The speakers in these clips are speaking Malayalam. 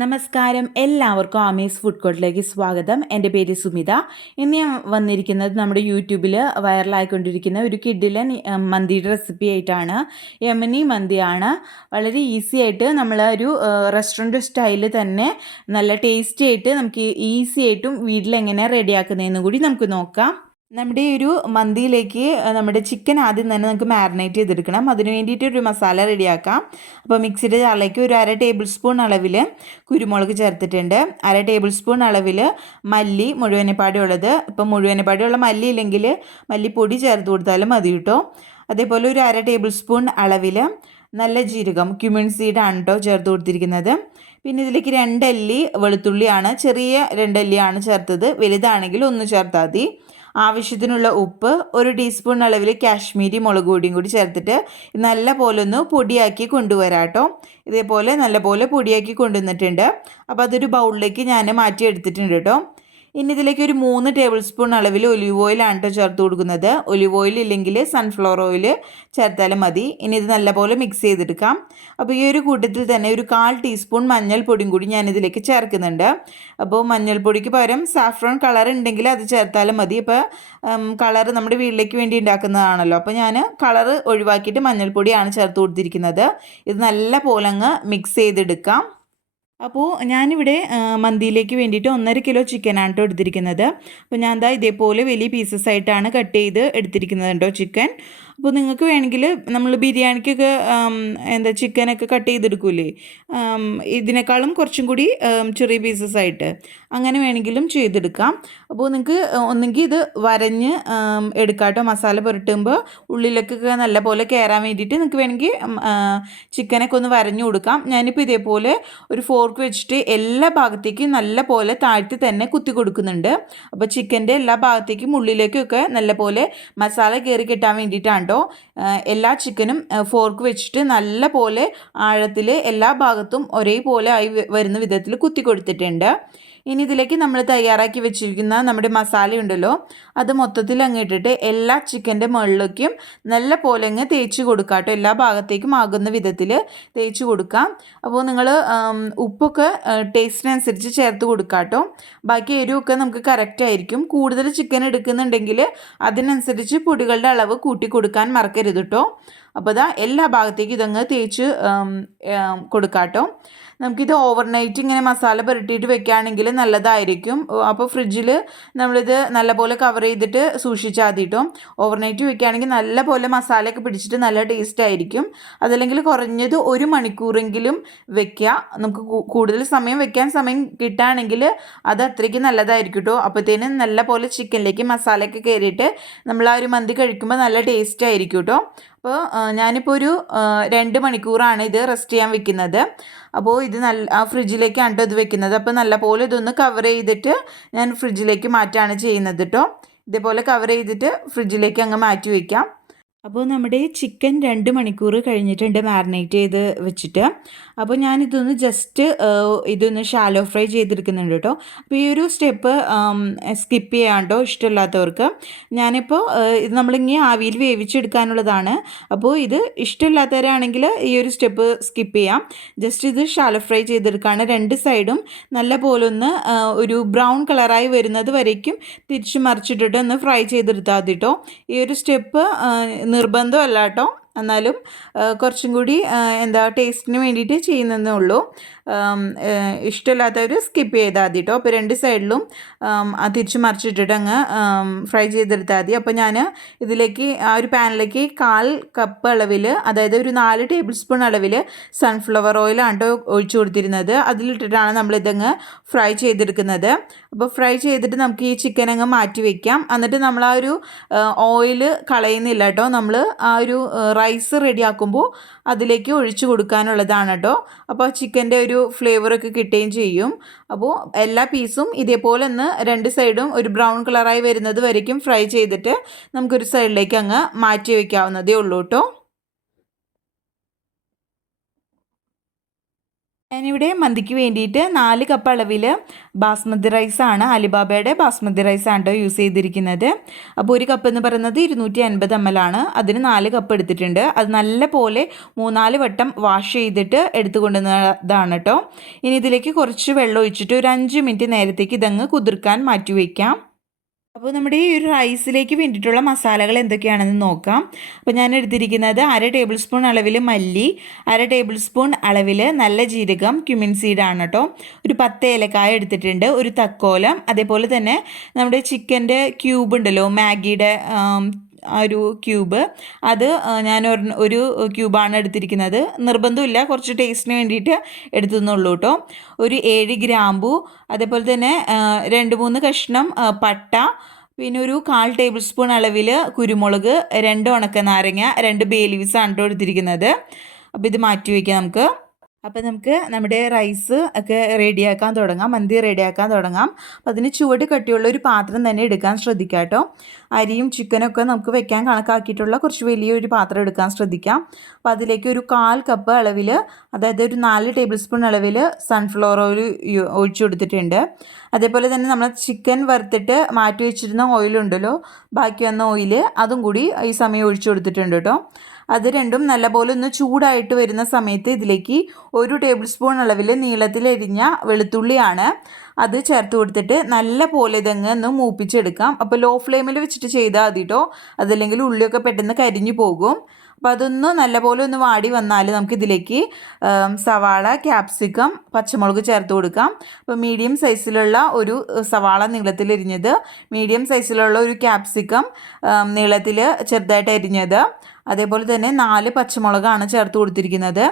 നമസ്കാരം, എല്ലാവർക്കും ആമീസ് ഫുഡ് കോർട്ടിലേക്ക് സ്വാഗതം. എൻ്റെ പേര് സുമിത. ഇന്ന് ഞാൻ വന്നിരിക്കുന്നത് നമ്മുടെ യൂട്യൂബിൽ വൈറലായിക്കൊണ്ടിരിക്കുന്ന ഒരു കിഡിലൻ മന്തിയുടെ റെസിപ്പി ആയിട്ടാണ്. യമനി മന്തിയാണ്. വളരെ ഈസി ആയിട്ട് നമ്മൾ ഒരു റെസ്റ്റോറൻറ്റ് സ്റ്റൈലിൽ തന്നെ നല്ല ടേസ്റ്റി ആയിട്ട് നമുക്ക് ഈസി ആയിട്ടും വീട്ടിലെങ്ങനെ റെഡിയാക്കുന്നതെന്ന് കൂടി നമുക്ക് നോക്കാം. നമ്മുടെ ഒരു മന്തിയിലേക്ക് നമ്മുടെ ചിക്കൻ ആദ്യം തന്നെ നമുക്ക് മാരിനേറ്റ് ചെയ്തെടുക്കണം. അതിന് വേണ്ടിയിട്ട് ഒരു മസാല റെഡിയാക്കാം. അപ്പോൾ മിക്സിയുടെ ജാറിലേക്ക് ഒരു 1/2 ടേബിൾ സ്പൂൺ അളവിൽ കുരുമുളക് ചേർത്തിട്ടുണ്ട്. 1/2 ടേബിൾ സ്പൂൺ അളവിൽ മല്ലി മുഴുവനെപ്പാടിയുള്ളത്. ഇപ്പോൾ മുഴുവനെപ്പാടിയുള്ള മല്ലി ഇല്ലെങ്കിൽ മല്ലിപ്പൊടി ചേർത്ത് കൊടുത്താലും മതി കേട്ടോ. അതേപോലെ ഒരു 1/2 ടേബിൾ സ്പൂൺ അളവിൽ നല്ല ജീരകം ക്യുമിൻ സീഡാണ് കേട്ടോ ചേർത്ത് കൊടുത്തിരിക്കുന്നത്. പിന്നെ ഇതിലേക്ക് 2 അല്ലി വെളുത്തുള്ളിയാണ്, ചെറിയ 2 അല്ലിയാണ് ചേർത്തത്. വലുതാണെങ്കിൽ 1 ചേർത്താൽ മതി. ആവശ്യത്തിനുള്ള ഉപ്പ്, 1 ടീസ്പൂൺ അളവിൽ കാശ്മീരി മുളക് പൊടിയും കൂടി ചേർത്തിട്ട് നല്ല പോലെ ഒന്ന് പൊടിയാക്കി കൊണ്ടുവരാം കേട്ടോ. ഇതേപോലെ നല്ല പോലെ പൊടിയാക്കി കൊണ്ടുവന്നിട്ടുണ്ട്. അപ്പോൾ അതൊരു ബൗളിലേക്ക് ഞാൻ മാറ്റിയെടുത്തിട്ടുണ്ട് കേട്ടോ. ഇനി ഇതിലേക്ക് ഒരു 3 ടേബിൾ സ്പൂൺ അളവിൽ ഒലിവ് ഓയിലാണ് കേട്ടോ ചേർത്ത് കൊടുക്കുന്നത്. ഒലിവ് ഓയിൽ ഇല്ലെങ്കിൽ സൺഫ്ലവർ ഓയിൽ ചേർത്താലും മതി. ഇനി ഇത് നല്ലപോലെ മിക്സ് ചെയ്തെടുക്കാം. അപ്പോൾ ഈ ഒരു കൂട്ടത്തിൽ തന്നെ ഒരു 1/4 ടീസ്പൂൺ മഞ്ഞൾപ്പൊടിയും കൂടി ഞാനിതിലേക്ക് ചേർക്കുന്നുണ്ട്. അപ്പോൾ മഞ്ഞൾപ്പൊടിക്ക് പകരം സാഫ്രോൺ കളർ ഉണ്ടെങ്കിൽ അത് ചേർത്താലും മതി. ഇപ്പോൾ കളർ നമ്മുടെ വീട്ടിലേക്ക് വേണ്ടി ഉണ്ടാക്കുന്നതാണല്ലോ. അപ്പോൾ ഞാൻ കളർ ഒഴിവാക്കിയിട്ട് മഞ്ഞൾപ്പൊടിയാണ് ചേർത്ത് കൊടുത്തിരിക്കുന്നത്. ഇത് നല്ല പോലെ അങ്ങ് മിക്സ് ചെയ്തെടുക്കാം. അപ്പോൾ ഞാനിവിടെ മന്തിയിലേക്ക് വേണ്ടിയിട്ട് 1.5 കിലോ ചിക്കനാണ് കേട്ടോ എടുത്തിരിക്കുന്നത്. അപ്പോൾ ഞാൻ ദാ ഇതേപോലെ വലിയ പീസസ് ആയിട്ടാണ് കട്ട് ചെയ്ത് എടുത്തിരിക്കുന്നത് കേട്ടോ ചിക്കൻ. അപ്പോൾ നിങ്ങൾക്ക് വേണമെങ്കിൽ നമ്മൾ ബിരിയാണിക്കൊക്കെ ചിക്കനൊക്കെ കട്ട് ചെയ്തെടുക്കൂലേ, ഇതിനേക്കാളും കുറച്ചും കൂടി ചെറിയ പീസസ് ആയിട്ട് അങ്ങനെ വേണമെങ്കിലും ചെയ്തെടുക്കാം. അപ്പോൾ നിങ്ങൾക്ക് ഒന്നെങ്കിൽ ഇത് വരഞ്ഞ് എടുക്കാം കേട്ടോ. മസാല പുരട്ടുമ്പോൾ ഉള്ളിലേക്കൊക്കെ നല്ല പോലെ കയറാൻ വേണ്ടിയിട്ട് നിങ്ങൾക്ക് വേണമെങ്കിൽ ചിക്കനൊക്കെ ഒന്ന് വരഞ്ഞു കൊടുക്കാം. ഞാനിപ്പോൾ ഇതേപോലെ ഒരു ഫോർക്ക് വെച്ചിട്ട് എല്ലാ ഭാഗത്തേക്കും നല്ല പോലെ താഴ്ത്തി തന്നെ കുത്തി കൊടുക്കുന്നുണ്ട്. അപ്പോൾ ചിക്കൻ്റെ എല്ലാ ഭാഗത്തേക്കും ഉള്ളിലേക്കൊക്കെ നല്ല പോലെ മസാല കയറി കിട്ടാൻ വേണ്ടിയിട്ടാണ് കേട്ടോ. എല്ലാ ചിക്കനും ഫോർക്ക് വെച്ചിട്ട് നല്ല പോലെ ആഴത്തിൽ എല്ലാ ഭാഗത്തും ഒരേപോലെ ആയി വരുന്ന വിധത്തിൽ കുത്തി കൊടുത്തിട്ടുണ്ട്. ഇനി ഇതിലേക്ക് നമ്മൾ തയ്യാറാക്കി വെച്ചിരിക്കുന്ന നമ്മുടെ മസാല ഉണ്ടല്ലോ, അത് മൊത്തത്തിൽ അങ്ങ് ഇട്ടിട്ട് എല്ലാ ചിക്കൻ്റെ മുകളിലേക്കും നല്ല പോലെ അങ്ങ് തേച്ച് കൊടുക്കാം കേട്ടോ. എല്ലാ ഭാഗത്തേക്കും ആകുന്ന വിധത്തിൽ തേച്ച് കൊടുക്കാം. അപ്പോൾ നിങ്ങൾ ഉപ്പൊക്കെ ടേസ്റ്റിനനുസരിച്ച് ചേർത്ത് കൊടുക്കാം കേട്ടോ. ബാക്കി എരിവൊക്കെ നമുക്ക് കറക്റ്റ് ആയിരിക്കും. കൂടുതൽ ചിക്കൻ എടുക്കുന്നുണ്ടെങ്കിൽ അതിനനുസരിച്ച് പൊടികളുടെ അളവ് കൂട്ടി കൊടുക്കാൻ മറക്കരുത് കേട്ടോ. അപ്പോൾ ഇതാ എല്ലാ ഭാഗത്തേക്കും ഇതങ്ങ് തേച്ച് കൊടുക്കാം കേട്ടോ. നമുക്കിത് ഓവർനൈറ്റ് ഇങ്ങനെ മസാല പുരട്ടിയിട്ട് വെക്കുകയാണെങ്കിൽ നല്ലതായിരിക്കും. അപ്പോൾ ഫ്രിഡ്ജിൽ നമ്മളിത് നല്ലപോലെ കവർ ചെയ്തിട്ട് സൂക്ഷിച്ചാൽ മതി കേട്ടോ. ഓവർനൈറ്റ് വെക്കുകയാണെങ്കിൽ നല്ലപോലെ മസാലയൊക്കെ പിടിച്ചിട്ട് നല്ല ടേസ്റ്റ് ആയിരിക്കും. അതല്ലെങ്കിൽ കുറഞ്ഞത് 1 മണിക്കൂറെങ്കിലും വെക്കുക. നമുക്ക് കൂടുതൽ സമയം വെക്കാൻ സമയം കിട്ടുകയാണെങ്കിൽ അത് അത്രയ്ക്ക് നല്ലതായിരിക്കും കേട്ടോ. അപ്പോഴത്തേനും നല്ല പോലെ ചിക്കനിലേക്ക് മസാലയൊക്കെ കയറിയിട്ട് നമ്മൾ ആ ഒരു മന്തി കഴിക്കുമ്പോൾ നല്ല ടേസ്റ്റ് ആയിരിക്കും കേട്ടോ. അപ്പോൾ ഞാനിപ്പോൾ ഒരു 2 മണിക്കൂറാണ് ഇത് റെസ്റ്റ് ചെയ്യാൻ വെക്കുന്നത്. അപ്പോൾ ഇത് ഫ്രിഡ്ജിലേക്കാണ് കേട്ടോ ഇത് വെക്കുന്നത്. അപ്പോൾ നല്ലപോലെ ഇതൊന്ന് കവർ ചെയ്തിട്ട് ഞാൻ ഫ്രിഡ്ജിലേക്ക് മാറ്റുകയാണ് ചെയ്യുന്നത് കേട്ടോ. ഇതേപോലെ കവർ ചെയ്തിട്ട് ഫ്രിഡ്ജിലേക്ക് അങ്ങ് മാറ്റി വയ്ക്കാം. അപ്പോൾ നമ്മുടെ ചിക്കൻ 2 മണിക്കൂർ കഴിഞ്ഞിട്ടുണ്ട് മാരിനേറ്റ് ചെയ്ത് വെച്ചിട്ട്. അപ്പോൾ ഞാനിതൊന്ന് ജസ്റ്റ് ഇതൊന്ന് ഷാലോ ഫ്രൈ ചെയ്തെടുക്കുന്നുണ്ട് കേട്ടോ. അപ്പോൾ ഈ ഒരു സ്റ്റെപ്പ് സ്കിപ്പ് ചെയ്യാണ്ടോ ഇഷ്ടമില്ലാത്തവർക്ക്. ഞാനിപ്പോൾ ഇത് നമ്മളിങ്ങനെ ആവിയിൽ വേവിച്ചെടുക്കാനുള്ളതാണ്. അപ്പോൾ ഇത് ഇഷ്ടമില്ലാത്തവരാണെങ്കിൽ ഈ ഒരു സ്റ്റെപ്പ് സ്കിപ്പ് ചെയ്യാം. ജസ്റ്റ് ഇത് ഷാലോ ഫ്രൈ ചെയ്തെടുക്കുകയാണ്. 2 സൈഡും നല്ല പോലെ ഒന്ന് ഒരു ബ്രൗൺ കളറായി വരുന്നത് വരയ്ക്കും തിരിച്ച് മറിച്ചിട്ടിട്ട് ഒന്ന് ഫ്രൈ ചെയ്തെടുത്താൽ മതി കേട്ടോ. ഈ ഒരു സ്റ്റെപ്പ് നിർബന്ധമല്ല കേട്ടോ, എന്നാലും കുറച്ചും കൂടി ടേസ്റ്റിന് വേണ്ടിയിട്ട് ചെയ്യുന്നതേ ഉള്ളൂ. ഇഷ്ടമില്ലാത്തവർ സ്കിപ്പ് ചെയ്താൽ മതി കേട്ടോ. അപ്പോൾ 2 സൈഡിലും തിരിച്ച് മറിച്ചിട്ടിട്ട് അങ്ങ് ഫ്രൈ ചെയ്തെടുത്താൽ മതി. അപ്പോൾ ഞാൻ ഇതിലേക്ക് ആ ഒരു പാനിലേക്ക് 1/4 കപ്പ് അളവിൽ, അതായത് ഒരു 4 ടേബിൾ സ്പൂൺ അളവിൽ സൺഫ്ലവർ ഓയിലാണ് കേട്ടോ ഒഴിച്ചു കൊടുത്തിരുന്നത്. അതിലിട്ടിട്ടാണ് നമ്മളിതങ്ങ് ഫ്രൈ ചെയ്തെടുക്കുന്നത്. അപ്പോൾ ഫ്രൈ ചെയ്തിട്ട് നമുക്ക് ഈ ചിക്കൻ അങ്ങ് മാറ്റി വയ്ക്കാം. എന്നിട്ട് നമ്മൾ ആ ഒരു ഓയിൽ കളയുന്നില്ല കേട്ടോ. നമ്മൾ ആ ഒരു റൈസ് റെഡിയാക്കുമ്പോൾ അതിലേക്ക് ഒഴിച്ചു കൊടുക്കാനുള്ളതാണ് കേട്ടോ. അപ്പോൾ ചിക്കൻ്റെ ഒരു ഫ്ലേവറൊക്കെ കിട്ടുകയും ചെയ്യും. അപ്പോൾ എല്ലാ പീസും ഇതേപോലെ ഒന്ന് 2 സൈഡും ഒരു ബ്രൗൺ കളറായി വരുന്നത് വരയ്ക്കും ഫ്രൈ ചെയ്തിട്ട് നമുക്കൊരു സൈഡിലേക്ക് അങ്ങ് മാറ്റി വയ്ക്കാവുന്നതേ ഉള്ളൂ കേട്ടോ. ഞാനിവിടെ മന്തിക്ക് വേണ്ടിയിട്ട് 4 കപ്പ് അളവിൽ ബാസ്മതി റൈസാണ്, അലിബാബയുടെ ബാസ്മതി റൈസാണ് കേട്ടോ യൂസ് ചെയ്തിരിക്കുന്നത്. അപ്പോൾ ഒരു കപ്പ് എന്ന് പറയുന്നത് 250 ml ആണ്. അതിന് 4 കപ്പ് എടുത്തിട്ടുണ്ട്. അത് നല്ല പോലെ 3-4 വട്ടം വാഷ് ചെയ്തിട്ട് എടുത്തു കൊണ്ടുവന്നതാണ് കേട്ടോ. ഇനി ഇതിലേക്ക് കുറച്ച് വെള്ളം ഒഴിച്ചിട്ട് ഒരു 5 മിനിറ്റ് നേരത്തേക്ക് ഇതങ്ങ് കുതിർക്കാൻ മാറ്റി വയ്ക്കാം. അപ്പോൾ നമ്മുടെ ഈ ഒരു റൈസിലേക്ക് വേണ്ടിയിട്ടുള്ള മസാലകൾ എന്തൊക്കെയാണെന്ന് നോക്കാം. അപ്പോൾ ഞാൻ എടുത്തിരിക്കുന്നത് 1/2 ടേബിൾ സ്പൂൺ അളവിൽ മല്ലി, 1/2 ടേബിൾ സ്പൂൺ അളവിൽ നല്ല ജീരകം, ക്യുമിൻ സീഡാണ് കേട്ടോ. ഒരു 10 ഏലക്കായ എടുത്തിട്ടുണ്ട്, ഒരു തക്കോലം, അതേപോലെ തന്നെ നമ്മുടെ ചിക്കൻ്റെ ക്യൂബ് ഉണ്ടല്ലോ, മാഗിയുടെ ഒരു ക്യൂബ്, അത് ഞാൻ ഒരു ക്യൂബാണ് എടുത്തിരിക്കുന്നത്. നിർബന്ധമില്ല, കുറച്ച് ടേസ്റ്റിന് വേണ്ടിയിട്ട് എടുത്തുന്നുള്ളൂ കേട്ടോ. ഒരു 7 ഗ്രാമ്പു, അതേപോലെ തന്നെ 2-3 കഷ്ണം പട്ട, പിന്നെ ഒരു 1/4 ടേബിൾ സ്പൂൺ അളവിൽ കുരുമുളക്, 2 ഉണക്കനാരങ്ങ, 2 ബേ ലീവ്സാണ് കേട്ടോ എടുത്തിരിക്കുന്നത്. അപ്പോൾ ഇത് മാറ്റി വയ്ക്കാം നമുക്ക്. അപ്പോൾ നമുക്ക് നമ്മുടെ റൈസ് ഒക്കെ റെഡിയാക്കാൻ തുടങ്ങാം, മന്തി റെഡിയാക്കാൻ തുടങ്ങാം. അപ്പോൾ അതിന് ചുവട് കട്ടിയുള്ള ഒരു പാത്രം തന്നെ എടുക്കാൻ ശ്രദ്ധിക്കാം കേട്ടോ. അരിയും ചിക്കനൊക്കെ നമുക്ക് വെക്കാൻ കണക്കാക്കിയിട്ടുള്ള കുറച്ച് വലിയൊരു പാത്രം എടുക്കാൻ ശ്രദ്ധിക്കാം. അപ്പോൾ അതിലേക്ക് ഒരു 1/4 കപ്പ് അളവിൽ, അതായത് ഒരു 4 ടേബിൾ സ്പൂൺ അളവിൽ സൺഫ്ലവർ ഓയിൽ ഒഴിച്ചു കൊടുത്തിട്ടുണ്ട്. അതേപോലെ തന്നെ നമ്മൾ ചിക്കൻ വറുത്തിട്ട് മാറ്റി വെച്ചിരുന്ന ഓയിലുണ്ടല്ലോ, ബാക്കി വന്ന ഓയിൽ, അതും കൂടി ഈ സമയം ഒഴിച്ചു കൊടുത്തിട്ടുണ്ട് കേട്ടോ. അത് രണ്ടും നല്ലപോലെ ഒന്ന് ചൂടായിട്ട് വരുന്ന സമയത്ത് ഇതിലേക്ക് 1 ടേബിൾ സ്പൂൺ അളവിൽ നീളത്തിലരിഞ്ഞ വെളുത്തുള്ളിയാണ്, അത് ചേർത്ത് കൊടുത്തിട്ട് നല്ല പോലെ ഇതങ്ങ് ഒന്ന് മൂപ്പിച്ചെടുക്കാം. അപ്പോൾ ലോ ഫ്ലെയിമിൽ വെച്ചിട്ട് ചെയ്താൽ മതി കേട്ടോ, അതല്ലെങ്കിൽ ഉള്ളിയൊക്കെ പെട്ടെന്ന് കരിഞ്ഞു പോകും. അപ്പോൾ അതൊന്ന് നല്ലപോലെ ഒന്ന് വാടി വന്നാൽ നമുക്കിതിലേക്ക് സവാള, ക്യാപ്സിക്കം, പച്ചമുളക് ചേർത്ത് കൊടുക്കാം. അപ്പോൾ മീഡിയം സൈസിലുള്ള ഒരു സവാള നീളത്തിലരിഞ്ഞത്, മീഡിയം സൈസിലുള്ള ഒരു ക്യാപ്സിക്കം നീളത്തിൽ ചെറുതായിട്ട് അരിഞ്ഞത്, അതേപോലെ തന്നെ 4 പച്ചമുളകാണ് ചേർത്ത് കൊടുത്തിരിക്കുന്നത്.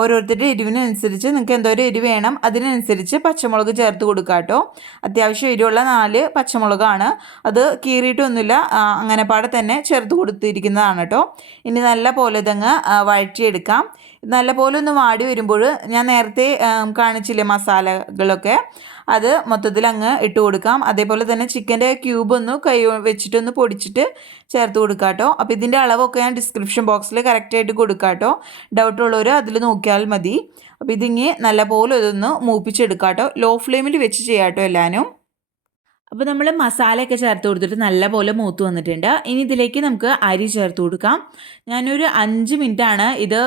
ഓരോരുത്തരുടെ എരിവിനനുസരിച്ച് നിങ്ങൾക്ക് എന്തോരം എരിവ് വേണം അതിനനുസരിച്ച് പച്ചമുളക് ചേർത്ത് കൊടുക്കുക കേട്ടോ. അത്യാവശ്യം എരിവുള്ള 4 പച്ചമുളകാണ്, അത് കീറിയിട്ടൊന്നുമില്ല, അങ്ങനെ പാടെ തന്നെ ചേർത്ത് കൊടുത്തിരിക്കുന്നതാണ് കേട്ടോ. ഇനി നല്ല പോലെ ഇതങ്ങ് വഴറ്റിയെടുക്കാം. നല്ല പോലെ ഒന്ന് വാടി വരുമ്പോൾ ഞാൻ നേരത്തെ കാണിച്ചില്ലേ മസാലകളൊക്കെ, അത് മൊത്തത്തിൽ അങ്ങ് ഇട്ട് കൊടുക്കാം. അതേപോലെ തന്നെ ചിക്കൻ്റെ ക്യൂബ് ഒന്ന് കൈ വെച്ചിട്ടൊന്ന് പൊടിച്ചിട്ട് ചേർത്ത് കൊടുക്കാം കേട്ടോ. അപ്പോൾ ഇതിൻ്റെ അളവൊക്കെ ഞാൻ ഡിസ്ക്രിപ്ഷൻ ബോക്സിൽ കറക്റ്റായിട്ട് കൊടുക്കാം കേട്ടോ. ഡൗട്ടുള്ളവർ അതിൽ നോക്കിയാൽ മതി. അപ്പോൾ ഇതിങ്ങി നല്ലപോലെ ഇതൊന്ന് മൂപ്പിച്ചെടുക്കാം കേട്ടോ. ലോ ഫ്ലെയിമിൽ വെച്ച് ചെയ്യാം കേട്ടോ എല്ലാവരും. അപ്പോൾ നമ്മൾ മസാലയൊക്കെ ചേർത്ത് കൊടുത്തിട്ട് നല്ലപോലെ മൂത്ത് വന്നിട്ടുണ്ട്. ഇനി ഇതിലേക്ക് നമുക്ക് അരി ചേർത്ത് കൊടുക്കാം. ഞാനൊരു 5 മിനിറ്റാണ് ഇത്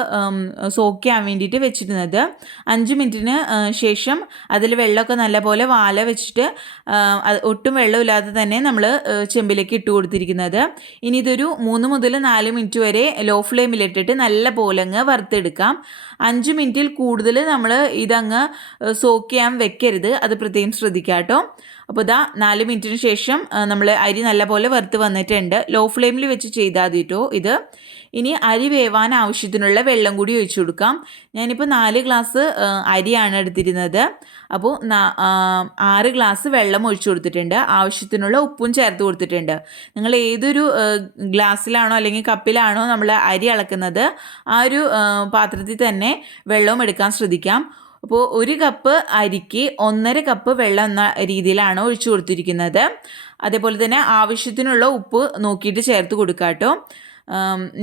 സോക്ക് ചെയ്യാൻ വേണ്ടിയിട്ട് വെച്ചിരുന്നത്. 5 മിനിറ്റിന് ശേഷം അതിൽ വെള്ളമൊക്കെ നല്ലപോലെ വാല വെച്ചിട്ട് ഒട്ടും വെള്ളമില്ലാതെ തന്നെ നമ്മൾ ചെമ്പിലേക്ക് ഇട്ട് കൊടുത്തിരിക്കുന്നത്. ഇനി ഇതൊരു 3 മുതൽ 4 മിനിറ്റ് വരെ ലോ ഫ്ലെയിമിലിട്ടിട്ട് നല്ല പോലെ അങ്ങ് വറുത്തെടുക്കാം. 5 മിനിറ്റിൽ കൂടുതൽ നമ്മൾ ഇതങ്ങ് സോക്ക് ചെയ്യാൻ വെക്കരുത്, അത് പ്രത്യേകം ശ്രദ്ധിക്കാം കേട്ടോ. അപ്പോൾ ഇതാ 4 മിനിറ്റിന് ശേഷം നമ്മൾ അരി നല്ലപോലെ വറുത്ത് വന്നിട്ടുണ്ട്. ലോ ഫ്ലെയിമിൽ വെച്ച് ചെയ്താൽ മതി കേട്ടോ ഇത്. ഇനി അരി വേവാൻ ആവശ്യത്തിനുള്ള വെള്ളം കൂടി ഒഴിച്ചു കൊടുക്കാം. ഞാനിപ്പോൾ 4 ഗ്ലാസ് അരിയാണ് എടുത്തിരുന്നത്. അപ്പോൾ 6 ഗ്ലാസ് വെള്ളം ഒഴിച്ചു കൊടുത്തിട്ടുണ്ട്. ആവശ്യത്തിനുള്ള ഉപ്പും ചേർത്ത് കൊടുത്തിട്ടുണ്ട്. നിങ്ങൾ ഏതൊരു ഗ്ലാസ്സിലാണോ അല്ലെങ്കിൽ കപ്പിലാണോ നമ്മൾ അരി അളക്കുന്നത് ആ ഒരു പാത്രത്തിൽ തന്നെ വെള്ളവും എടുക്കാൻ ശ്രദ്ധിക്കാം. അപ്പോൾ 1 കപ്പ് അരിക്ക് 1.5 കപ്പ് വെള്ളം എന്ന രീതിയിലാണ് ഒഴിച്ചു കൊടുത്തിരിക്കുന്നത്. അതേപോലെ തന്നെ ആവശ്യത്തിനുള്ള ഉപ്പ് നോക്കിയിട്ട് ചേർത്ത് കൊടുക്കാം കേട്ടോ.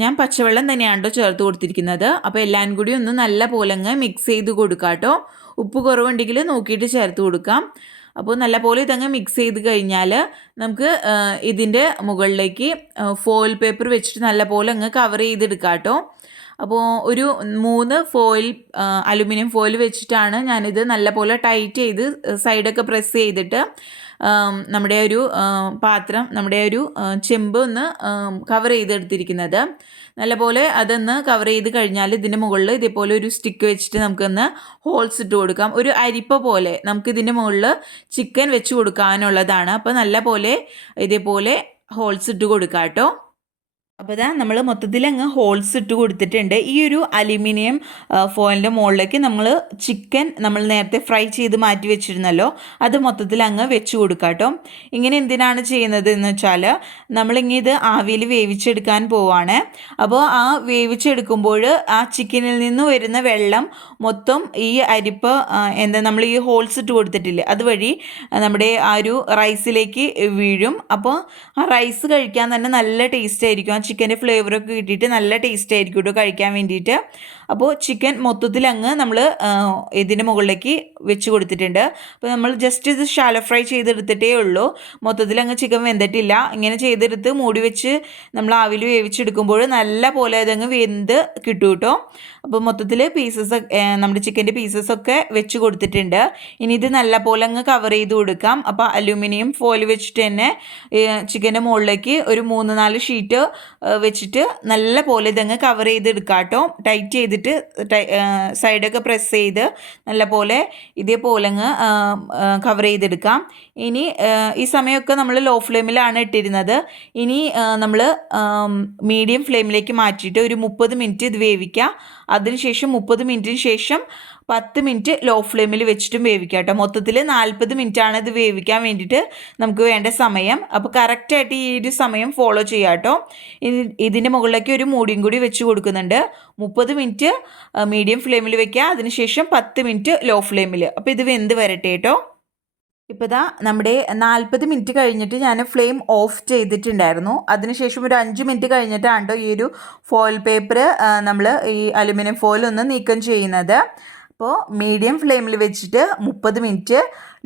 ഞാൻ പച്ചവെള്ളം തന്നെയാണ് ചേർത്ത് കൊടുത്തിരിക്കുന്നത്. അപ്പോൾ എല്ലാം കൂടി ഒന്ന് നല്ല പോലെ അങ്ങ് മിക്സ് ചെയ്ത് കൊടുക്കാം കേട്ടോ. ഉപ്പ് കുറവുണ്ടെങ്കിൽ നോക്കിയിട്ട് ചേർത്ത് കൊടുക്കാം. അപ്പോൾ നല്ലപോലെ ഇതങ്ങ് മിക്സ് ചെയ്ത് കഴിഞ്ഞാൽ നമുക്ക് ഇതിൻ്റെ മുകളിലേക്ക് ഫോയിൽ പേപ്പർ വെച്ചിട്ട് നല്ലപോലെ അങ്ങ് കവർ ചെയ്തെടുക്കാം കേട്ടോ. അപ്പോൾ ഒരു 3 അലുമിനിയം ഫോയിൽ വെച്ചിട്ടാണ് ഞാനിത് നല്ലപോലെ ടൈറ്റ് ചെയ്ത് സൈഡൊക്കെ പ്രസ് ചെയ്തിട്ട് നമ്മുടെ ഒരു പാത്രം, നമ്മുടെ ഒരു ചെമ്പ് ഒന്ന് കവർ ചെയ്തെടുത്തിരിക്കുന്നത്. നല്ലപോലെ അതൊന്ന് കവർ ചെയ്ത് കഴിഞ്ഞാൽ ഇതിൻ്റെ മുകളിൽ ഇതേപോലെ ഒരു സ്റ്റിക്ക് വെച്ചിട്ട് നമുക്കൊന്ന് ഹോൾസ് ഇട്ട് കൊടുക്കാം. ഒരു അരിപ്പ പോലെ നമുക്ക് ഇതിൻ്റെ മുകളിൽ ചിക്കൻ വെച്ച് കൊടുക്കാനുള്ളതാണ്. അപ്പോൾ നല്ലപോലെ ഇതേപോലെ ഹോൾസ് ഇട്ട് കൊടുക്കാം കേട്ടോ. അപ്പോൾ ഇതാ നമ്മൾ മൊത്തത്തിൽ അങ്ങ് ഹോൾസ് ഇട്ട് കൊടുത്തിട്ടുണ്ട്. ഈ ഒരു അലുമിനിയം ഫോയിലിൻ്റെ മുകളിലേക്ക് നമ്മൾ ചിക്കൻ നമ്മൾ നേരത്തെ ഫ്രൈ ചെയ്ത് മാറ്റി വെച്ചിരുന്നല്ലോ, അത് മൊത്തത്തിൽ അങ്ങ് വെച്ച് കൊടുക്കാം കേട്ടോ. ഇങ്ങനെ എന്തിനാണ് ചെയ്യുന്നത് എന്ന് വെച്ചാൽ നമ്മളിങ്ങനെ ഇത് ആവിയിൽ വേവിച്ചെടുക്കാൻ പോവാണ്. അപ്പോൾ ആ വേവിച്ചെടുക്കുമ്പോൾ ആ ചിക്കനിൽ നിന്ന് വരുന്ന വെള്ളം മൊത്തം ഈ അരിപ്പ് നമ്മൾ ഈ ഹോൾസ് ഇട്ട് കൊടുത്തിട്ടില്ലേ അതുവഴി നമ്മുടെ ആ ഒരു റൈസിലേക്ക് വീഴും. അപ്പോൾ ആ റൈസ് കഴിക്കാൻ തന്നെ നല്ല ടേസ്റ്റ് ആയിരിക്കും. ആ ചിക്കൻ്റെ ഫ്ലേവറൊക്കെ കിട്ടിയിട്ട് നല്ല ടേസ്റ്റ് ആയിരിക്കും കേട്ടോ കഴിക്കാൻ വേണ്ടിയിട്ട്. അപ്പോൾ ചിക്കൻ മൊത്തത്തിൽ അങ്ങ് നമ്മൾ ഇതിൻ്റെ മുകളിലേക്ക് വെച്ച് കൊടുത്തിട്ടുണ്ട്. അപ്പോൾ നമ്മൾ ജസ്റ്റ് ഇത് ഷാലോ ഫ്രൈ ചെയ്തെടുത്തിട്ടേ ഉള്ളൂ. മൊത്തത്തിൽ അങ്ങ് ചിക്കൻ വെന്തിട്ടില്ല. ഇങ്ങനെ ചെയ്തെടുത്ത് മൂടി വെച്ച് നമ്മൾ ആവിൽ വേവിച്ചെടുക്കുമ്പോൾ നല്ല പോലെ അതങ്ങ് വെന്ത് കിട്ടും കേട്ടോ. അപ്പോൾ മൊത്തത്തിൽ പീസസ് നമ്മുടെ ചിക്കൻ്റെ പീസസൊക്കെ വെച്ച് കൊടുത്തിട്ടുണ്ട്. ഇനി ഇത് നല്ല പോലെ അങ്ങ് കവർ ചെയ്ത് കൊടുക്കാം. അപ്പോൾ അലൂമിനിയം ഫോയിൽ വെച്ചിട്ട് തന്നെ ചിക്കൻ്റെ മുകളിലേക്ക് ഒരു 3-4 ഷീറ്റ് വെച്ചിട്ട് നല്ല പോലെ ഇതങ്ങ് കവർ ചെയ്തെടുക്കാം കേട്ടോ. ടൈറ്റ് ചെയ്തിട്ട് സൈഡൊക്കെ പ്രസ് ചെയ്ത് നല്ല പോലെ ഇതേപോലെ അങ്ങ് കവർ ചെയ്തെടുക്കാം. ഇനി ഈ സമയമൊക്കെ നമ്മൾ ലോ ഫ്ലെയിമിലാണ് ഇട്ടിരുന്നത്. ഇനി നമ്മൾ മീഡിയം ഫ്ലെയിമിലേക്ക് മാറ്റിയിട്ട് ഒരു 30 മിനിറ്റ് ഇത് വേവിക്കുക. അതിനുശേഷം 30 മിനിറ്റിന് ശേഷം 10 മിനിറ്റ് ലോ ഫ്ലെയിമിൽ വെച്ചിട്ടും വേവിക്കുക കേട്ടോ. മൊത്തത്തിൽ 40 മിനിറ്റാണ് ഇത് വേവിക്കാൻ വേണ്ടിയിട്ട് നമുക്ക് വേണ്ട സമയം. അപ്പോൾ കറക്റ്റായിട്ട് ഈ ഒരു സമയം ഫോളോ ചെയ്യാം കേട്ടോ. ഇതിൻ്റെ മുകളിലേക്ക് ഒരു മൂടിയും കൂടി വെച്ച് കൊടുക്കുന്നുണ്ട്. 30 മിനിറ്റ് മീഡിയം ഫ്ലെയിമിൽ വെക്കുക. അതിനുശേഷം 10 മിനിറ്റ് ലോ ഫ്ലെയിമിൽ. അപ്പോൾ ഇത് വെന്ത് വരട്ടെ കേട്ടോ. ഇപ്പോൾ ഇതാ നമ്മുടെ 40 മിനിറ്റ് കഴിഞ്ഞിട്ട് ഞാൻ ഫ്ലെയിം ഓഫ് ചെയ്തിട്ടുണ്ടായിരുന്നു. അതിനുശേഷം ഒരു 5 മിനിറ്റ് കഴിഞ്ഞിട്ടാണ് കേട്ടോ ഈ ഒരു ഫോയിൽ പേപ്പർ നമ്മൾ ഈ അലുമിനിയം ഫോയിൽ ഒന്ന് നീക്കം ചെയ്യുന്നത്. അപ്പോൾ മീഡിയം ഫ്ലെയിമിൽ വെച്ചിട്ട് 30 മിനിറ്റ്,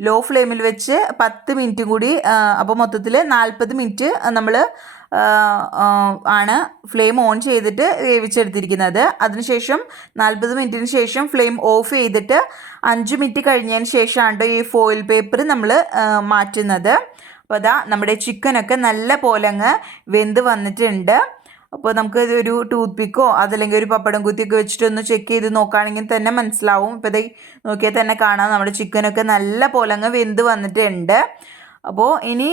ലോ ഫ്ലെയിമിൽ വെച്ച് 10 മിനിറ്റും കൂടി, അപ്പോൾ മൊത്തത്തിൽ 40 മിനിറ്റ് നമ്മൾ ആണ് ഫ്ലെയിം ഓൺ ചെയ്തിട്ട് വേവിച്ചെടുത്തിരിക്കുന്നത്. അതിനുശേഷം 40 മിനിറ്റിന് ശേഷം ഫ്ലെയിം ഓഫ് ചെയ്തിട്ട് 5 മിനിറ്റ് കഴിഞ്ഞതിന് ശേഷമാണ് ഈ ഫോയിൽ പേപ്പർ നമ്മൾ മാറ്റുന്നത്. അപ്പോൾ അതാ നമ്മുടെ ചിക്കനൊക്കെ നല്ല പോലെ അങ്ങ് വെന്ത് വന്നിട്ടുണ്ട്. അപ്പോൾ നമുക്ക് ഒരു ടൂത്ത് പിക്കോ അതല്ലെങ്കിൽ ഒരു പപ്പടം കുത്തിയൊക്കെ വെച്ചിട്ടൊന്ന് ചെക്ക് ചെയ്ത് നോക്കുകയാണെങ്കിൽ തന്നെ മനസ്സിലാവും. ഇപ്പോൾ ഇത് നോക്കിയാൽ തന്നെ കാണാം നമ്മുടെ ചിക്കനൊക്കെ നല്ല പോലെ അങ്ങ് വെന്ത് വന്നിട്ടുണ്ട്. അപ്പോൾ ഇനി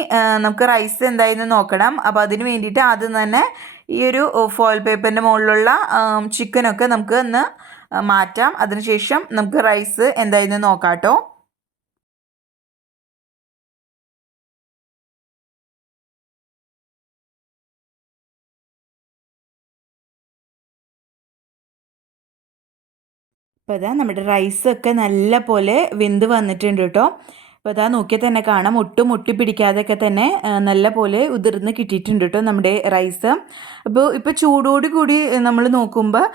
നമുക്ക് റൈസ് എന്തായെന്ന് നോക്കണം. അപ്പോൾ അതിന് വേണ്ടിയിട്ട് ആദ്യം തന്നെ ഈ ഒരു ഫോയിൽ പേപ്പറിൻ്റെ മുകളിലുള്ള ചിക്കനൊക്കെ നമുക്ക് ഒന്ന് മാറ്റാം. അതിനുശേഷം നമുക്ക് റൈസ് എന്തായെന്ന് നോക്കാം കേട്ടോ. അപ്പോൾ അതാ നമ്മുടെ റൈസൊക്കെ നല്ല പോലെ വെന്ത് വന്നിട്ടുണ്ട് കേട്ടോ. അപ്പോൾ അതാ നോക്കിയാൽ തന്നെ കാണാം ഒട്ടും ഒട്ടിപ്പിടിക്കാതെയൊക്കെ തന്നെ നല്ല പോലെ ഉതിർന്ന് കിട്ടിയിട്ടുണ്ട് കേട്ടോ നമ്മുടെ റൈസ്. അപ്പോൾ ഇപ്പോൾ ചൂടോട് കൂടി നമ്മൾ നോക്കുമ്പോൾ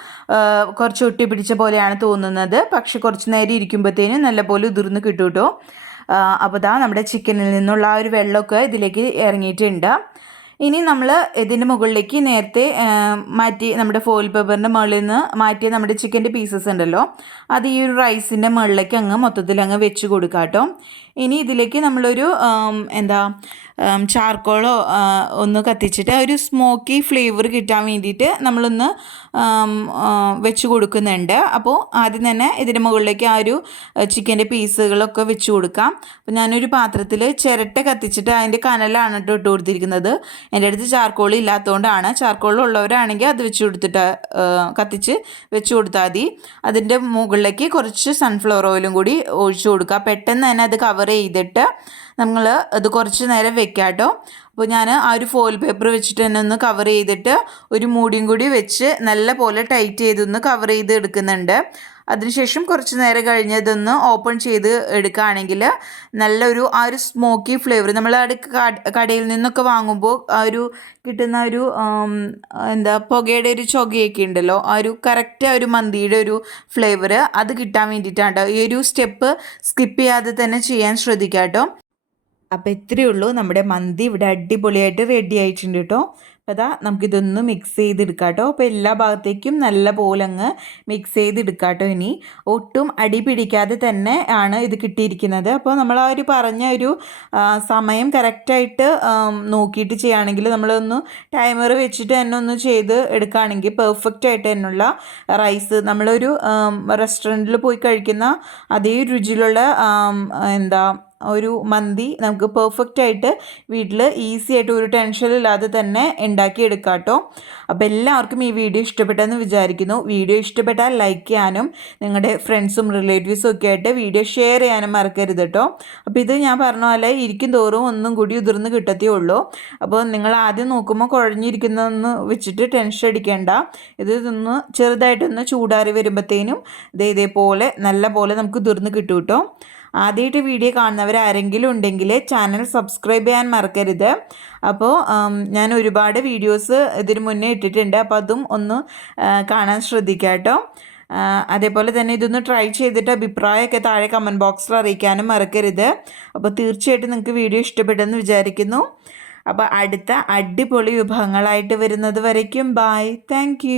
കുറച്ച് ഒട്ടിപ്പിടിച്ച പോലെയാണ് തോന്നുന്നത്. പക്ഷെ കുറച്ച് നേരം ഇരിക്കുമ്പോഴത്തേനും നല്ല പോലെ ഉതിർന്ന് കിട്ടും കേട്ടോ. അപ്പോൾ അതാ നമ്മുടെ ചിക്കനിൽ നിന്നുള്ള ആ ഒരു വെള്ളമൊക്കെ ഇതിലേക്ക് ഇറങ്ങിയിട്ടുണ്ട്. ഇനി നമ്മൾ ഇതിൻ്റെ മുകളിലേക്ക് നേരത്തെ മാറ്റി നമ്മുടെ ഫോയിൽ പേപ്പറിൻ്റെ മുകളിൽ നിന്ന് മാറ്റിയ നമ്മുടെ ചിക്കൻ്റെ പീസസ് ഉണ്ടല്ലോ, അത് ഈ ഒരു റൈസിൻ്റെ മുകളിലേക്ക് അങ്ങ് മൊത്തത്തിൽ അങ്ങ് വെച്ച് കൊടുക്കാം കേട്ടോ. ഇനി ഇതിലേക്ക് നമ്മളൊരു ചാർക്കോളോ ഒന്ന് കത്തിച്ചിട്ട് ഒരു സ്മോക്കി ഫ്ലേവർ കിട്ടാൻ വേണ്ടിയിട്ട് നമ്മളൊന്ന് വെച്ച് കൊടുക്കുന്നുണ്ട്. അപ്പോൾ ആദ്യം തന്നെ ഇതിൻ്റെ മുകളിലേക്ക് ആ ഒരു ചിക്കൻ്റെ പീസുകളൊക്കെ വെച്ച് കൊടുക്കാം. അപ്പോൾ ഞാനൊരു പാത്രത്തിൽ ചിരട്ട കത്തിച്ചിട്ട് അതിൻ്റെ കനലാണ് കേട്ടോ ഇട്ട് കൊടുത്തിരിക്കുന്നത്. എൻ്റെ അടുത്ത് ചാർക്കോൾ ഇല്ലാത്തതുകൊണ്ടാണ്. ചാർക്കോൾ ഉള്ളവരാണെങ്കിൽ അത് വെച്ച് കൊടുത്തിട്ട് കത്തിച്ച് വെച്ച് കൊടുത്താൽ മതി. അതിൻ്റെ മുകളിലേക്ക് കുറച്ച് സൺഫ്ലവർ ഓയിലും കൂടി ഒഴിച്ചു കൊടുക്കുക. പെട്ടെന്ന് തന്നെ അത് കവർ ചെയ്തിട്ട് നമ്മൾ അത് കുറച്ച് നേരം വെക്കാം കേട്ടോ. അപ്പോൾ ഞാൻ ആ ഒരു ഫോയിൽ പേപ്പർ വെച്ചിട്ട് തന്നെ ഒന്ന് കവർ ചെയ്തിട്ട് ഒരു മൂടിയും കൂടി വെച്ച് നല്ല പോലെ ടൈറ്റ് ചെയ്തൊന്ന് കവർ ചെയ്ത് എടുക്കുന്നുണ്ട്. അതിനുശേഷം കുറച്ച് നേരം കഴിഞ്ഞ് ഇതൊന്ന് ഓപ്പൺ ചെയ്ത് എടുക്കുകയാണെങ്കിൽ നല്ലൊരു ആ ഒരു സ്മോക്കി ഫ്ലേവർ നമ്മൾ കടയിൽ നിന്നൊക്കെ വാങ്ങുമ്പോൾ ആ ഒരു കിട്ടുന്ന ഒരു പുകയുടെ ഒരു ചൊകയൊക്കെ ഉണ്ടല്ലോ, ആ ഒരു കറക്റ്റ് ആ ഒരു മന്തിയുടെ ഒരു ഫ്ലേവർ അത് കിട്ടാൻ വേണ്ടിയിട്ടാണ് ഈ ഒരു സ്റ്റെപ്പ് സ്കിപ്പ് ചെയ്യാതെ തന്നെ ചെയ്യാൻ ശ്രദ്ധിക്കാം കേട്ടോ. അപ്പോൾ ഇത്രയേ ഉള്ളൂ, നമ്മുടെ മന്തി ഇവിടെ അടിപൊളിയായിട്ട് റെഡി ആയിട്ടുണ്ട് കേട്ടോ. അപ്പോൾ അതാ നമുക്കിതൊന്ന് മിക്സ് ചെയ്തെടുക്കാം കേട്ടോ. അപ്പോൾ എല്ലാ ഭാഗത്തേക്കും നല്ല പോലെ അങ്ങ് മിക്സ് ചെയ്തെടുക്കാം കേട്ടോ. ഇനി ഒട്ടും അടി പിടിക്കാതെ തന്നെ ആണ് ഇത് കിട്ടിയിരിക്കുന്നത്. അപ്പോൾ നമ്മൾ ആ ഒരു പറഞ്ഞ ഒരു സമയം കറക്റ്റായിട്ട് നോക്കിയിട്ട് ചെയ്യുകയാണെങ്കിൽ നമ്മളൊന്ന് ടൈമർ വെച്ചിട്ട് തന്നെ ഒന്ന് ചെയ്ത് എടുക്കുകയാണെങ്കിൽ പെർഫെക്റ്റ് ആയിട്ട് തന്നെയുള്ള റൈസ് നമ്മളൊരു റെസ്റ്റോറൻറ്റിൽ പോയി കഴിക്കുന്ന അതേ രുചിയിലുള്ള ഒരു മന്തി നമുക്ക് പെർഫെക്റ്റ് ആയിട്ട് വീട്ടിൽ ഈസി ആയിട്ട് ഒരു ടെൻഷനില്ലാതെ തന്നെ ഉണ്ടാക്കിയെടുക്കാം കേട്ടോ. അപ്പോൾ എല്ലാവർക്കും ഈ വീഡിയോ ഇഷ്ടപ്പെട്ടെന്ന് വിചാരിക്കുന്നു. വീഡിയോ ഇഷ്ടപ്പെട്ടാൽ ലൈക്ക് ചെയ്യാനും നിങ്ങളുടെ ഫ്രണ്ട്സും റിലേറ്റീവ്സും ഒക്കെ ആയിട്ട് വീഡിയോ ഷെയർ ചെയ്യാനും മറക്കരുത് കേട്ടോ. അപ്പോൾ ഇത് ഞാൻ പറഞ്ഞ പോലെ ഇരിക്കും തോറും ഒന്നും കൂടി ഉതിർന്ന് കിട്ടത്തേ ഉള്ളൂ. അപ്പോൾ നിങ്ങൾ ആദ്യം നോക്കുമ്പോൾ കുഴഞ്ഞിരിക്കുന്നതെന്ന് വെച്ചിട്ട് ടെൻഷൻ അടിക്കേണ്ട. ഇതൊന്ന് ചെറുതായിട്ടൊന്ന് ചൂടാറി വരുമ്പോഴത്തേനും ഇതേപോലെ നല്ല പോലെ നമുക്ക് ഉതിർന്ന് കിട്ടും കേട്ടോ. ആദ്യമായിട്ട് വീഡിയോ കാണുന്നവരാരെങ്കിലും ഉണ്ടെങ്കിൽ ചാനൽ സബ്സ്ക്രൈബ് ചെയ്യാൻ മറക്കരുത്. അപ്പോൾ ഞാൻ ഒരുപാട് വീഡിയോസ് ഇതിന് മുന്നേ ഇട്ടിട്ടുണ്ട്, അപ്പോൾ അതും ഒന്ന് കാണാൻ ശ്രദ്ധിക്കുക കേട്ടോ. അതേപോലെ തന്നെ ഇതൊന്ന് ട്രൈ ചെയ്തിട്ട് അഭിപ്രായമൊക്കെ താഴെ കമൻറ്റ് ബോക്സിൽ അറിയിക്കാനും മറക്കരുത്. അപ്പോൾ തീർച്ചയായിട്ടും നിങ്ങൾക്ക് വീഡിയോ ഇഷ്ടപ്പെട്ടെന്ന് വിചാരിക്കുന്നു. അപ്പോൾ അടുത്ത അടിപൊളി വിഭവങ്ങളായിട്ട് വരുന്നത് വരയ്ക്കും ബൈ. താങ്ക്